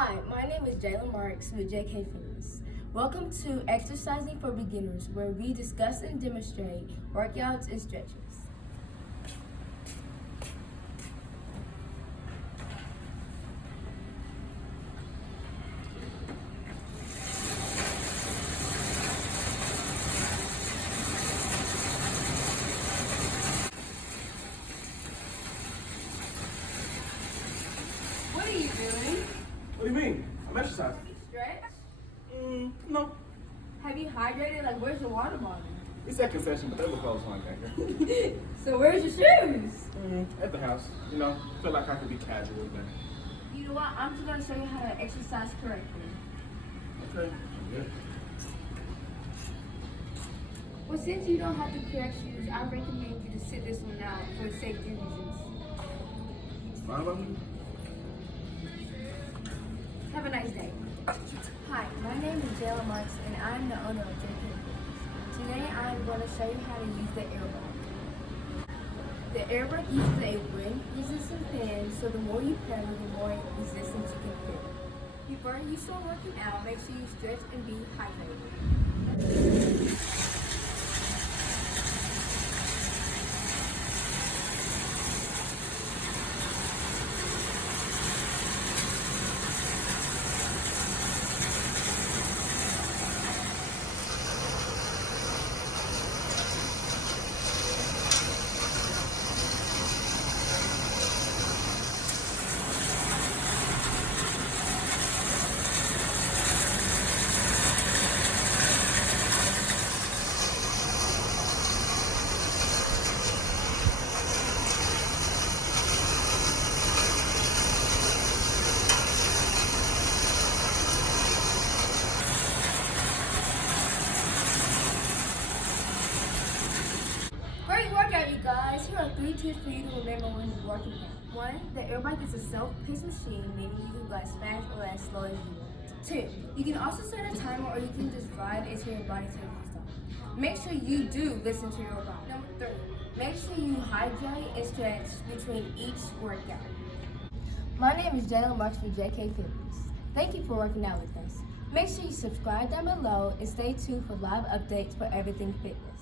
Hi, my name is Jayla Marks with JK Fitness. Welcome to Exercising for Beginners, where we discuss and demonstrate workouts and stretches. What are you doing? What do you mean? I'm exercising. Have you stretched? No. Have you hydrated? Like, where's your water bottle? It's at concession, but they look close one anchor. So where's your shoes? At the house. Feel like I could be casual today. You know what? I'm just going to show you how to exercise correctly. Okay. Good. Well, since you don't have the correct shoes, I recommend you to sit this one out for safety reasons. Fine by me. Have a nice day. Hi, my name is Jayla Marks, and I'm the owner of JK Fitness. Today, I'm going to show you how to use the air bike. The air bike uses a wind-resistant fan, so the more you pedal, the more resistance you can feel. Before you start working out, make sure you stretch and be hydrated. Great workout, you guys. Here are 3 tips for you to remember when you're working out. 1. The air bike is a self-paced machine, meaning you can go as fast or as slow as you want. 2. You can also set a timer, or you can just drive until your body tells you to stop. Make sure you do listen to your body. Number 3. Make sure you hydrate and stretch between each workout. My name is Jayla Marks with JK Fitness. Thank you for working out with us. Make sure you subscribe down below and stay tuned for live updates for everything fitness.